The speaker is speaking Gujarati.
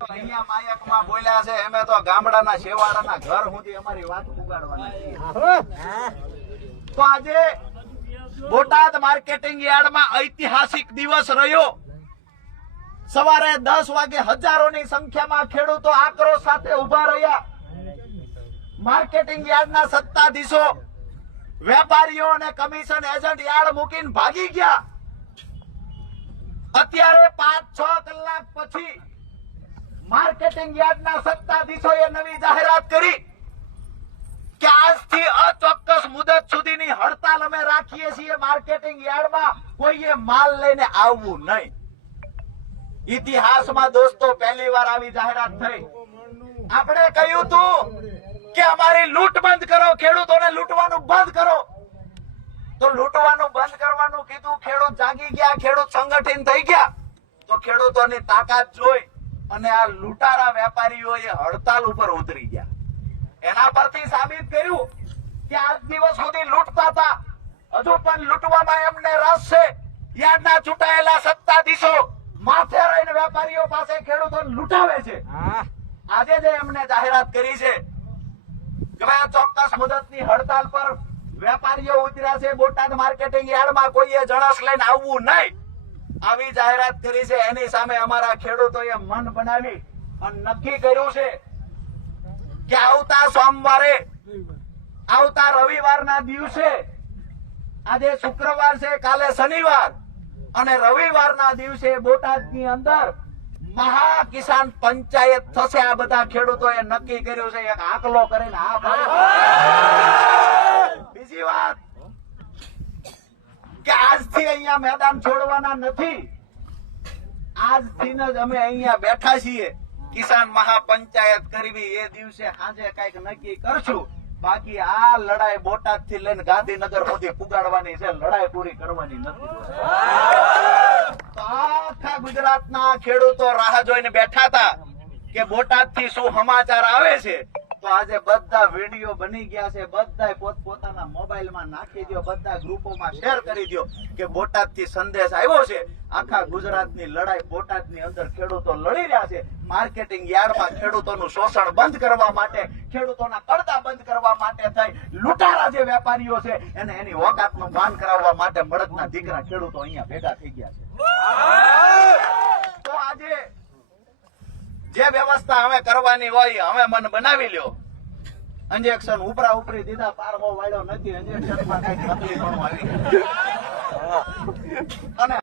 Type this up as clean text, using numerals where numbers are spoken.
અહીંયા માયકમાં બોલ્યા છે અમે તો ગામડાના શેવાડાના ઘર સુધી અમારી વાત પુગાડવાના છીએ। તો આજે બોટાદ માર્કેટિંગ યાર્ડમાં ઐતિહાસિક દિવસ રહ્યો। સવારે 10 વાગે હજારોની સંખ્યામાં ખેડૂતો આક્રોશ સાથે ઉભા રહ્યા। માર્કેટિંગ યાર્ડના સત્તાધીશો વેપારીઓ અને કમિશન એજન્ટ યાર્ડ મૂકીને ભાગી ગયા। અત્યારે 5-6 કલાક પછી માર્કેટિંગ યાર્ડના સત્તાધીશોએ નવી જાહેરાત કરી કે આજથી અચોક્કસ મુદત સુધીની હડતાલ અમે રાખીએ છીએ। માર્કેટિંગ યાર્ડમાં કોઈએ માલ લઈને આવવું નહીં। ઇતિહાસમાં દોસ્તો પહેલી વાર આવી જાહેરાત થઈ। આપણે કહ્યું હતું કે અમારી લૂંટ બંધ કરો, ખેડૂતોને લૂંટવાનું બંધ કરો। તો લૂંટવાનું બંધ કરવાનું કીધું, ખેડૂત જાગી ગયા, ખેડૂત સંગઠિત થઈ ગયા। તો ખેડૂતોની તાકાત જોઈ અને આ લૂંટારા વેપારીઓએ હડતાલ ઉપર ઉતરી ગયા। એના પરથી સાબિત કર્યું કે આજ દિવસ સુધી લૂંટતા હતા, હજુ પણ લૂંટવામાં એમને રસ છે। યાર્ડના ચૂંટાયેલા સત્તાધીશો માથે રહીને વેપારીઓ પાસે ખેડૂતોને લૂંટાવે છે। આજે જે એમને જાહેરાત કરી છે કે ભાઈ ચોક્કસ મુદતની હડતાલ પર વેપારીઓ ઉતર્યા છે, બોટાદ માર્કેટિંગ યાર્ડમાં કોઈએ જણસ લઈને આવવું નહીં, આવી જાહેરાત કરી છે। એની સામે અમારા ખેડૂતોએ મન બનાવી અને નક્કી કર્યું છે કે આવતા સોમવારે, આવતા રવિવારના દિવસે, આજે શુક્રવાર છે, કાલે શનિવાર અને રવિવારના દિવસે બોટાદની અંદર મહા કિસાન પંચાયત થશે। આ બધા ખેડૂતોએ નક્કી કર્યું છે, એક આંકલો કરીને હા પાડ્યો। બીજી વાત કે આજથી અહીંયા મેદાન છોડવાના નથી। આજથી જ અમે અહીંયા બેઠા છીએ। કિસાન મહાપંચાયત કરવી એ દિવસે સાંજે કઈક નક્કી કરશું। બાકી આ લડાઈ બોટાદ થી લઈને ગાંધીનગર સુધી પુગાડવાની છે, લડાઈ પૂરી કરવાની નથી। તો આખા ગુજરાતના ખેડૂતો રાહ જોઈને બેઠા હતા કે બોટાદ થી શું સમાચાર આવે છે। તો આજે બધા વિડીયો બની ગયા છે, બધા પોતપોતાના મોબાઈલમાં નાખી દો, બધા ગ્રુપોમાં શેર કરી દો કે બોટાદ થી સંદેશ આવ્યો છે। આખા ગુજરાતની લડાઈ બોટાદની અંદર ખેડૂતો લડી રહ્યા છે। માર્કેટિંગ યાર્ડમાં ખેડૂતોનું શોષણ બંધ કરવા માટે, ખેડૂતોના કરતા બંધ કરવા માટે થઈ લૂંટારા જે વેપારીઓ છે એને એની ઓકાતનું ભાન કરાવવા માટે મળદના દીકરા ખેડૂતો અહીંયા ભેગા થઈ ગયા છે। તો આજે જે વ્યવસ્થા હવે કરવાની હોય હવે મન બનાવી લ્યો। ઇન્જેક્શન ઉપરા ઉપરી દીધા, પારમો વાળ્યો નથી, ઇન્જેક્શનમાં કઈક તકલીફ આવી અને